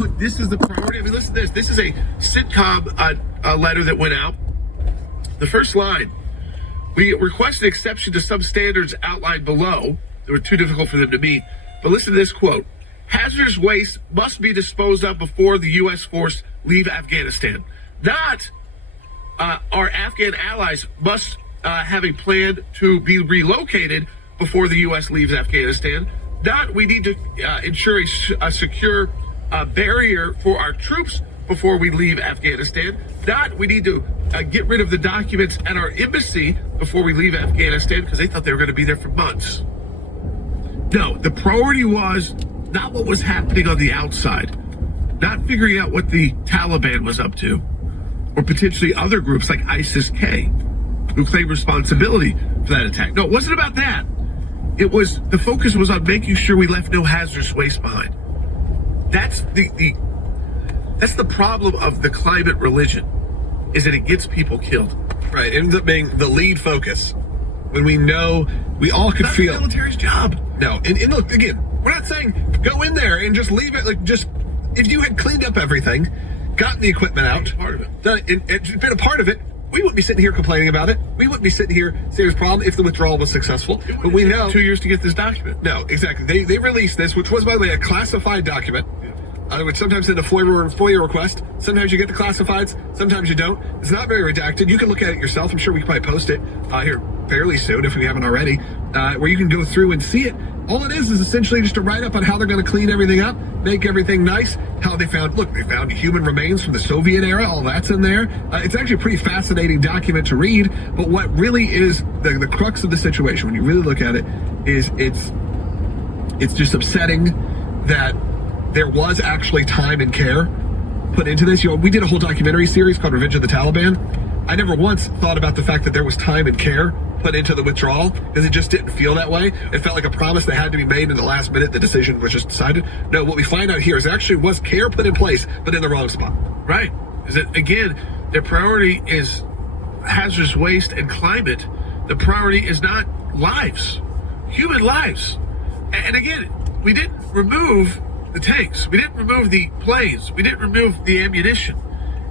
put this as the priority. I mean, listen to this. This is a sitcom letter that went out. The first line, we request an exception to some standards outlined below. They were too difficult for them to meet. But listen to this quote. Hazardous waste must be disposed of before the U.S. force leave Afghanistan. Not our Afghan allies must have a plan to be relocated before the U.S. leaves Afghanistan. Not we need to ensure a secure barrier for our troops before we leave Afghanistan. Not we need to get rid of the documents at our embassy before we leave Afghanistan because they thought they were going to be there for months. No, the priority was not what was happening on the outside, not figuring out what the Taliban was up to, or potentially other groups like ISIS-K who claim responsibility for that attack. No, it wasn't about that. It was, the focus was on making sure we left no hazardous waste behind. That's that's the problem of the climate religion, is that it gets people killed. Right, it ends up being the lead focus. When we know, we all could feel... the military's job. No, and look, again, we're not saying go in there and just leave it, like just, if you had cleaned up everything, gotten the equipment out, part of it. done it, and been a part of it, we wouldn't be sitting here complaining about it. We wouldn't be sitting here saying there's a problem if the withdrawal was successful. But we know... 2 years to get this document. No, exactly. They released this, which was, by the way, a classified document. Which sometimes send a FOIA request. Sometimes you get the classifieds. Sometimes you don't. It's not very redacted. You can look at it yourself. I'm sure we can probably post it here fairly soon if we haven't already, where you can go through and see it. All it is essentially just a write-up on how they're going to clean everything up, make everything nice, how they found human remains from the Soviet era. All that's in there. It's actually a pretty fascinating document to read. But what really is the crux of the situation, when you really look at it, is it's just upsetting that there was actually time and care put into this. You know, we did a whole documentary series called Revenge of the Taliban. I never once thought about the fact that there was time and care put into the withdrawal, because it just didn't feel that way. It felt like a promise that had to be made in the last minute. The decision was just decided. No, what we find out here is actually was care put in place, but in the wrong spot. Right. Is that, again, their priority is hazardous waste and climate. The priority is not lives, human lives. And again, we didn't remove the tanks. We didn't remove the planes. We didn't remove the ammunition.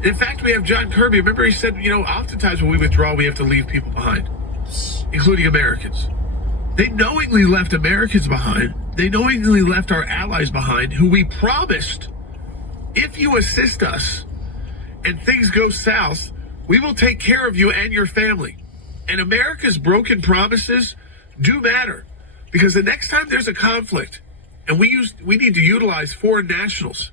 In fact, we have John Kirby. Remember, he said, oftentimes when we withdraw, we have to leave people behind, including Americans. They knowingly left Americans behind. They knowingly left our allies behind, who we promised, if you assist us and things go south, we will take care of you and your family. And America's broken promises do matter, because the next time there's a conflict, and we need to utilize foreign nationals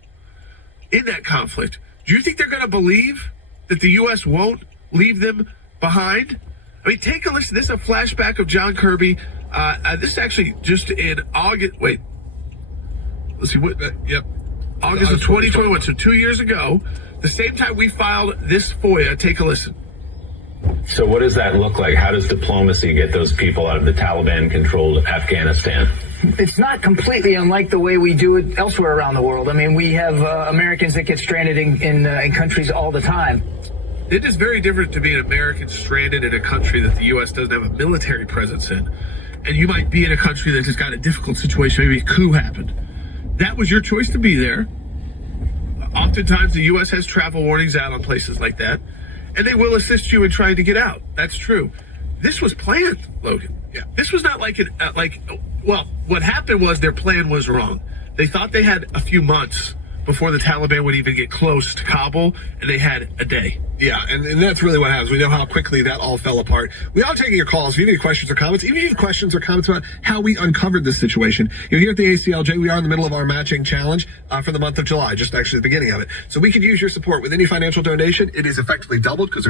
in that conflict, do you think they're going to believe that the U.S. won't leave them behind? I mean, take a listen. This is a flashback of John Kirby. This is actually just in August. Wait. Let's see. August of 2021. So 2 years ago, the same time we filed this FOIA. Take a listen. So what does that look like? How does diplomacy get those people out of the Taliban-controlled Afghanistan? It's not completely unlike the way we do it elsewhere around the world. I mean, we have Americans that get stranded in countries all the time. It is very different to be an American stranded in a country that the U.S. doesn't have a military presence in. And you might be in a country that has got a difficult situation. Maybe a coup happened. That was your choice to be there. Oftentimes, the U.S. has travel warnings out on places like that, and they will assist you in trying to get out. That's true. This was planned, Logan. Yeah. This was not like what happened was their plan was wrong. They thought they had a few months before the Taliban would even get close to Kabul, and they had a day. Yeah, and that's really what happens. We know how quickly that all fell apart. We are taking your calls. If you have any questions or comments, even if you have questions or comments about how we uncovered this situation, here at the ACLJ, we are in the middle of our matching challenge for the month of July, just actually the beginning of it. So we could use your support with any financial donation. It is effectively doubled because there's